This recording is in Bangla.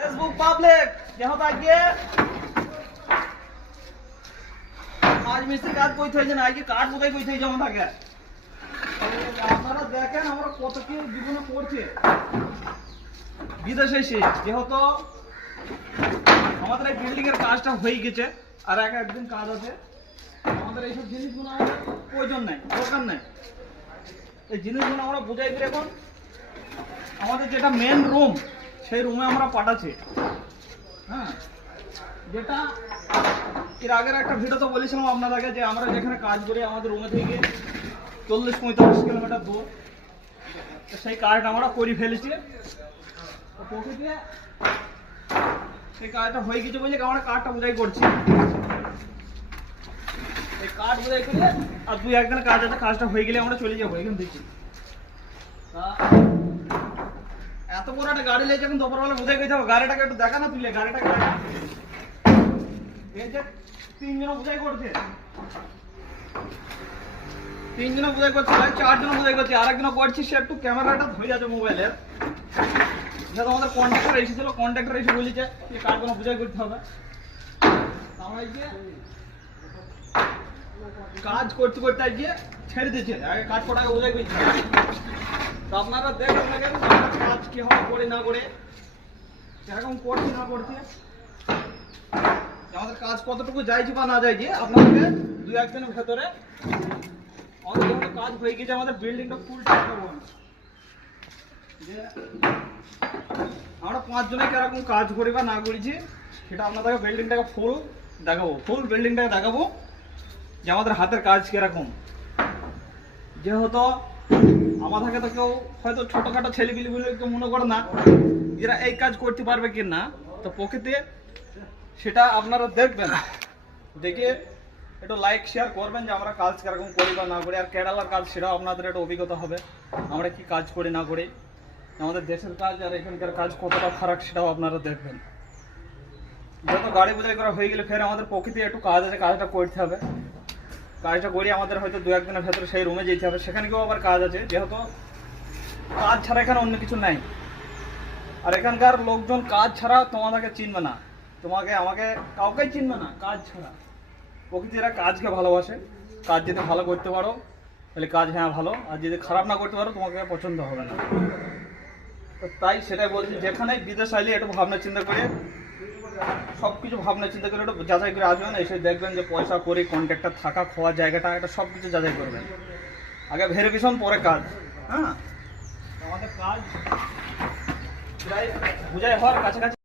फेसबुक पब्लिक यहाँ आइए आज मिस्त्री কাজ কই থইছেন আজকে কাঠ বোঝাই কই থই জমা থাকে আপনারা দেখেন আমরা কত কি জীবনে করছে বিদেশে এসে যেহেতু আমাদের এই বিল্ডিং এর কাজটা হয়ে গেছে আর একদিন কাজ আছে আমাদের এইসব জিনিসগুলো আমাদের প্রয়োজন নাই দরকার নাই এই জিনিসগুলো আমরা বুঝাই করে এখন আমাদের যেটা মেন রুম সেই রুমে আমরা পাঠাচ্ছি হ্যাঁ যেটা এর আগের একটা ভিডিওতে বলেছিলাম আপনাদেরকে যে আমরা যেখানে কাজ করি আমাদের রুমে থেকে 40-45 কিলোমিটার দূর সেই কাজটা আমরা করে ফেলেছি তো প্রকৃতিতে সেই কাজটা হয়ে গেছে বলে আমরা কাজটা বোঝাই করছি এই কাজ বোঝাই করে আর দুই একদিন কাজ আছে কাজটা হয়ে গেলে আমরা চলে যাবো এখান থেকে এত বড় একটা গাড়ি লেগে যখন দুপুরবেলা বোঝাই গেছে গাড়িটাকে একটু দেখা না তুলে গাড়িটাকে এই যে তিনজন বোঝাই করছে তিনজন বোঝাই করছে ভাই চারজন বোঝাই করছে আর একজন করছি সে একটু ক্যামেরাটা ধরে যাচ্ছে মোবাইলের যেহেতু আমাদের কন্ট্রাক্টর এসেছিল কন্ট্রাক্টর এসে বলেছে যে কাজগুলো বোঝাই করতে হবে আমরা এই যে কাজ করতে করতে গিয়ে ছেড়ে দিচ্ছে আগে কাজ করাকে বোঝাই করছে তো আপনারা দেখুন কাজ কিভাবে করে না করে কিরকম করছে না করছে আমাদের কাজ কতটুকু যাইছে বা না যাইছে আপনাদেরকে দুই একদিনের ভেতরে আমাদের কাজ হয়ে গেছে আমাদের বিল্ডিংটা ফুল টাইট করবো যে আমরা 5 জনে কিরকম কাজ করি বা না করেছি সেটা আপনাদেরকে বিল্ডিংটাকে ফুল দেখাবো ফুল বিল্ডিংটাকে দেখাবো যে আমাদের হাতের কাজ কিরকম যেহেতু আমাদেরকে তো কেউ হয়তো ছোটখাটো ছেলেপিলি বলে কেউ মনে করে না এরা এই কাজ করতে পারবে কি না তো প্রকৃতি সেটা আপনারা দেখবেন দেখে একটু লাইক শেয়ার করবেন যে আমরা কাজ কিরকম করি বা না করি আর কেরালার কাজ সেটাও আপনাদের একটু অভিজ্ঞতা হবে আমরা কি কাজ করি না করি আমাদের দেশের কাজ আর এখানকার কাজ কতটা ফারাক সেটাও আপনারা দেখবেন যত গাড়ি বোঝাই করা হয়ে গেলে ফের আমাদের প্রকৃতি একটু কাজ আছে কাজটা করতে হবে কাজটা করি আমাদের হয়তো দু একদিনের ভেতরে সেই রুমে যেতে হবে সেখানে গিয়েও আবার কাজ আছে যেহেতু কাজ ছাড়া এখানে অন্য কিছু নাই আর এখানকার লোকজন কাজ ছাড়া তোমাদেরকে চিনবে না তোমাকে আমাকে কাউকেই চিনবে না কাজ ছাড়া প্রকৃতিরা কাজকে ভালোবাসে কাজ যদি ভালো করতে পারো তাহলে কাজ হ্যাঁ ভালো আর যদি খারাপ না করতে পারো তোমাকে পছন্দ হবে না তো তাই সেটাই বলছি যেখানে বিদেশ আইলে একটু ভাবনা চিন্তা করে সব কিছু ভাবনা চিন্তা করে একটু যাচাই করে আসবেন এসে দেখবেন যে পয়সা করে কন্ট্রাক্টর থাকা খাওয়া জায়গাটা এটা সব কিছু যাচাই করবেন আগে ভেরিফিকেশন পরে কাজ হ্যাঁ আমাদের কাজ প্রায় বুঝাই হওয়ার কাছাকাছি